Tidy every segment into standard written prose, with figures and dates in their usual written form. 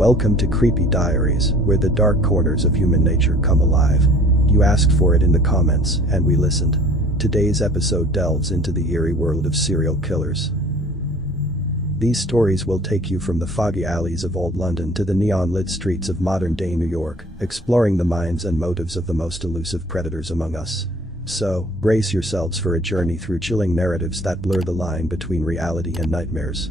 Welcome to Creepy Diaries, where the dark corners of human nature come alive. You asked for it in the comments, and we listened. Today's episode delves into the eerie world of serial killers. These stories will take you from the foggy alleys of old London to the neon-lit streets of modern-day New York, exploring the minds and motives of the most elusive predators among us. So, brace yourselves for a journey through chilling narratives that blur the line between reality and nightmares.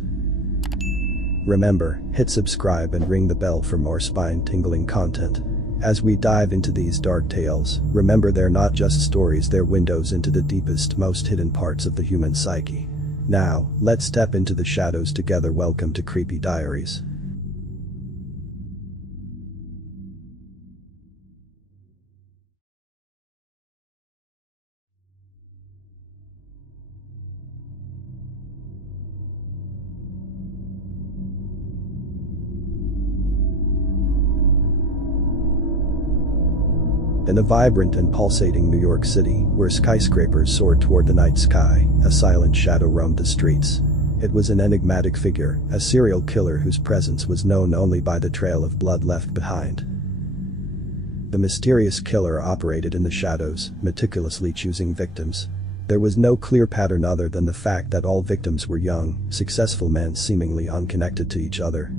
Remember, hit subscribe and ring the bell for more spine-tingling content. As we dive into these dark tales, remember they're not just stories, they're windows into the deepest, most hidden parts of the human psyche. Now, let's step into the shadows together. Welcome to Creepy Diaries. In a vibrant and pulsating New York City, where skyscrapers soared toward the night sky, a silent shadow roamed the streets. It was an enigmatic figure, a serial killer whose presence was known only by the trail of blood left behind. The mysterious killer operated in the shadows, meticulously choosing victims. There was no clear pattern other than the fact that all victims were young, successful men seemingly unconnected to each other.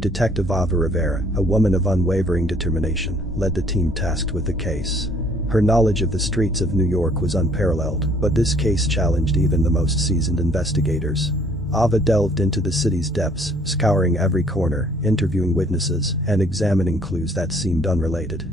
Detective Ava Rivera, a woman of unwavering determination, led the team tasked with the case. Her knowledge of the streets of New York was unparalleled, but this case challenged even the most seasoned investigators. Ava delved into the city's depths, scouring every corner, interviewing witnesses, and examining clues that seemed unrelated.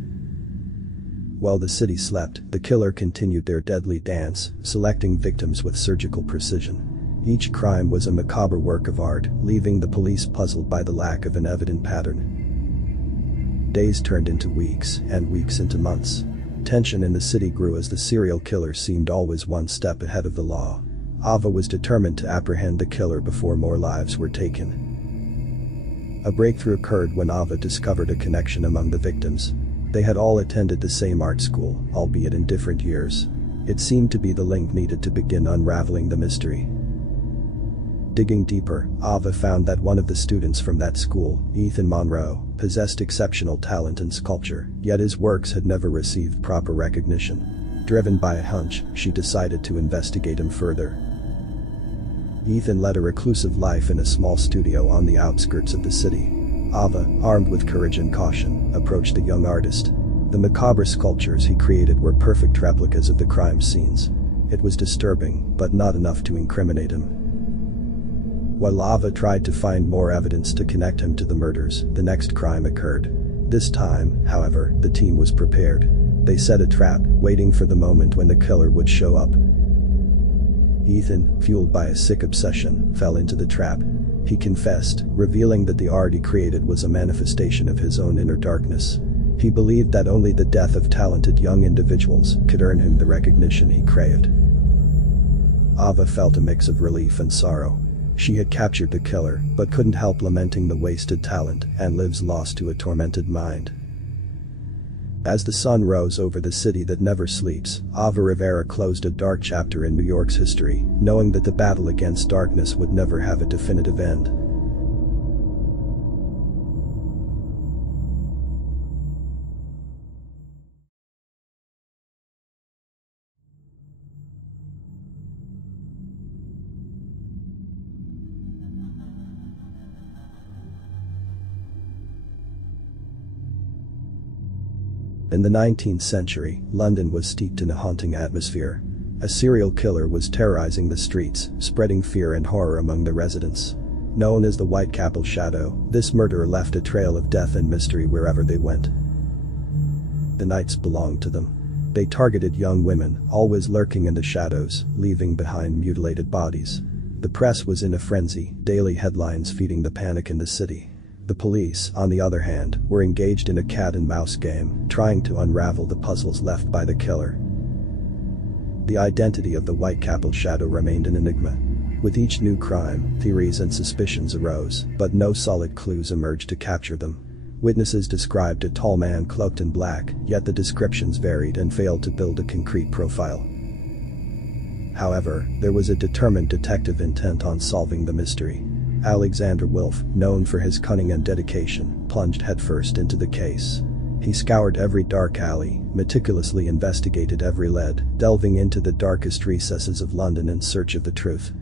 While the city slept, the killer continued their deadly dance, selecting victims with surgical precision. Each crime was a macabre work of art, leaving the police puzzled by the lack of an evident pattern. Days turned into weeks, and weeks into months. Tension in the city grew as the serial killer seemed always one step ahead of the law. Ava was determined to apprehend the killer before more lives were taken. A breakthrough occurred when Ava discovered a connection among the victims. They had all attended the same art school, albeit in different years. It seemed to be the link needed to begin unraveling the mystery. Digging deeper, Ava found that one of the students from that school, Ethan Monroe, possessed exceptional talent in sculpture, yet his works had never received proper recognition. Driven by a hunch, she decided to investigate him further. Ethan led a reclusive life in a small studio on the outskirts of the city. Ava, armed with courage and caution, approached the young artist. The macabre sculptures he created were perfect replicas of the crime scenes. It was disturbing, but not enough to incriminate him. While Ava tried to find more evidence to connect him to the murders, the next crime occurred. This time, however, the team was prepared. They set a trap, waiting for the moment when the killer would show up. Ethan, fueled by a sick obsession, fell into the trap. He confessed, revealing that the art he created was a manifestation of his own inner darkness. He believed that only the death of talented young individuals could earn him the recognition he craved. Ava felt a mix of relief and sorrow. She had captured the killer, but couldn't help lamenting the wasted talent and lives lost to a tormented mind. As the sun rose over the city that never sleeps, Ava Rivera closed a dark chapter in New York's history, knowing that the battle against darkness would never have a definitive end. In the 19th century, London was steeped in a haunting atmosphere. A serial killer was terrorizing the streets, spreading fear and horror among the residents. Known as the Whitechapel Shadow, this murderer left a trail of death and mystery wherever they went. The nights belonged to them. They targeted young women, always lurking in the shadows, leaving behind mutilated bodies. The press was in a frenzy, daily headlines feeding the panic in the city. The police, on the other hand, were engaged in a cat-and-mouse game, trying to unravel the puzzles left by the killer. The identity of the Whitechapel Shadow remained an enigma. With each new crime, theories and suspicions arose, but no solid clues emerged to capture them. Witnesses described a tall man cloaked in black, yet the descriptions varied and failed to build a concrete profile. However, there was a determined detective intent on solving the mystery. Alexander Wolfe, known for his cunning and dedication, plunged headfirst into the case. He scoured every dark alley, meticulously investigated every lead, delving into the darkest recesses of London in search of the truth.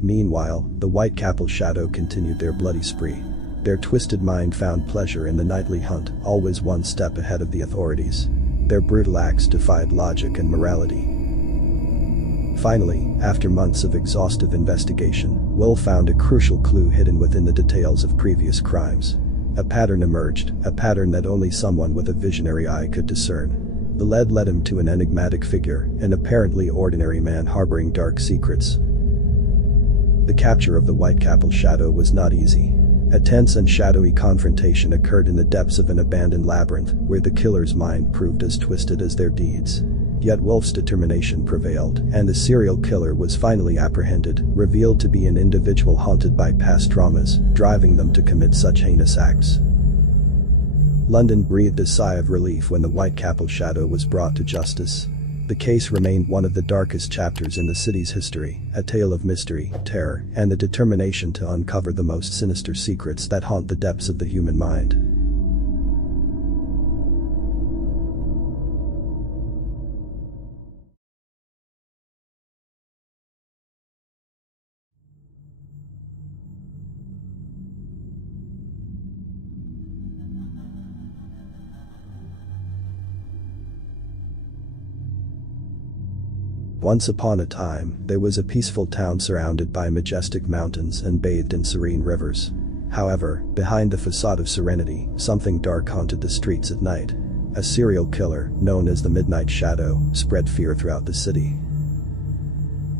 Meanwhile, the Whitechapel Shadow continued their bloody spree. Their twisted mind found pleasure in the nightly hunt, always one step ahead of the authorities. Their brutal acts defied logic and morality. Finally, after months of exhaustive investigation, Will found a crucial clue hidden within the details of previous crimes. A pattern emerged, a pattern that only someone with a visionary eye could discern. The lead led him to an enigmatic figure, an apparently ordinary man harboring dark secrets. The capture of the Whitechapel Shadow was not easy. A tense and shadowy confrontation occurred in the depths of an abandoned labyrinth, where the killer's mind proved as twisted as their deeds. Yet Wolfe's determination prevailed, and the serial killer was finally apprehended, revealed to be an individual haunted by past traumas, driving them to commit such heinous acts. London breathed a sigh of relief when the Whitechapel Shadow was brought to justice. The case remained one of the darkest chapters in the city's history, a tale of mystery, terror, and the determination to uncover the most sinister secrets that haunt the depths of the human mind. Once upon a time, there was a peaceful town surrounded by majestic mountains and bathed in serene rivers. However, behind the facade of serenity, something dark haunted the streets at night. A serial killer, known as the Midnight Shadow, spread fear throughout the city.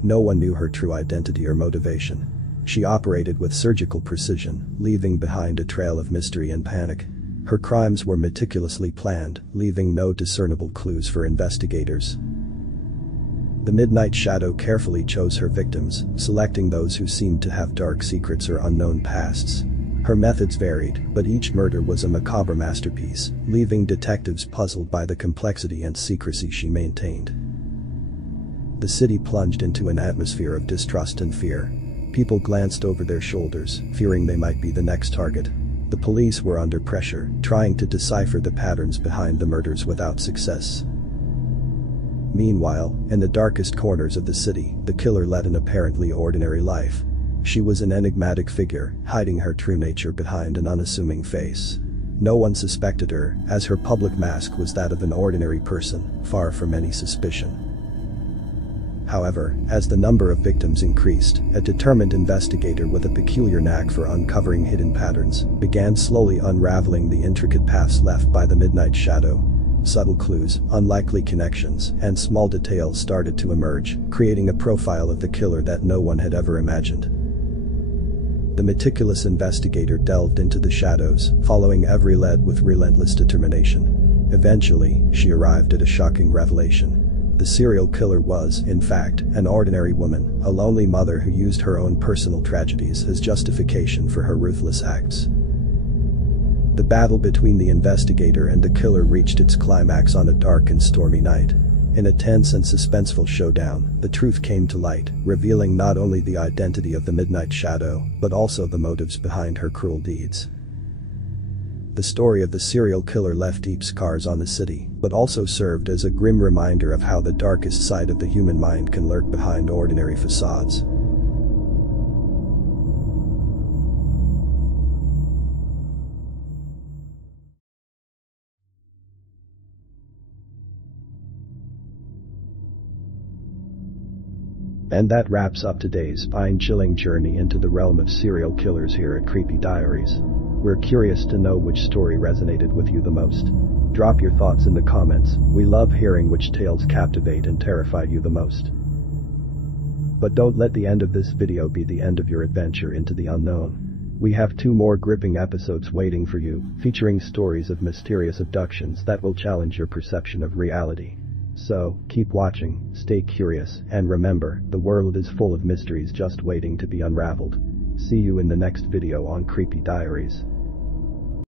No one knew her true identity or motivation. She operated with surgical precision, leaving behind a trail of mystery and panic. Her crimes were meticulously planned, leaving no discernible clues for investigators. The Midnight Shadow carefully chose her victims, selecting those who seemed to have dark secrets or unknown pasts. Her methods varied, but each murder was a macabre masterpiece, leaving detectives puzzled by the complexity and secrecy she maintained. The city plunged into an atmosphere of distrust and fear. People glanced over their shoulders, fearing they might be the next target. The police were under pressure, trying to decipher the patterns behind the murders without success. Meanwhile, in the darkest corners of the city, the killer led an apparently ordinary life. She was an enigmatic figure, hiding her true nature behind an unassuming face. No one suspected her, as her public mask was that of an ordinary person, far from any suspicion. However, as the number of victims increased, a determined investigator with a peculiar knack for uncovering hidden patterns began slowly unraveling the intricate paths left by the Midnight Shadow. Subtle clues, unlikely connections, and small details started to emerge, creating a profile of the killer that no one had ever imagined. The meticulous investigator delved into the shadows, following every lead with relentless determination. Eventually, she arrived at a shocking revelation. The serial killer was, in fact, an ordinary woman, a lonely mother who used her own personal tragedies as justification for her ruthless acts. The battle between the investigator and the killer reached its climax on a dark and stormy night. In a tense and suspenseful showdown, the truth came to light, revealing not only the identity of the Midnight Shadow, but also the motives behind her cruel deeds. The story of the serial killer left deep scars on the city, but also served as a grim reminder of how the darkest side of the human mind can lurk behind ordinary facades. And that wraps up today's spine-chilling journey into the realm of serial killers here at Creepy Diaries. We're curious to know which story resonated with you the most. Drop your thoughts in the comments. We love hearing which tales captivate and terrify you the most. But don't let the end of this video be the end of your adventure into the unknown. We have 2 more gripping episodes waiting for you, featuring stories of mysterious abductions that will challenge your perception of reality. So, keep watching, stay curious, and remember, the world is full of mysteries just waiting to be unraveled. See you in the next video on Creepy Diaries.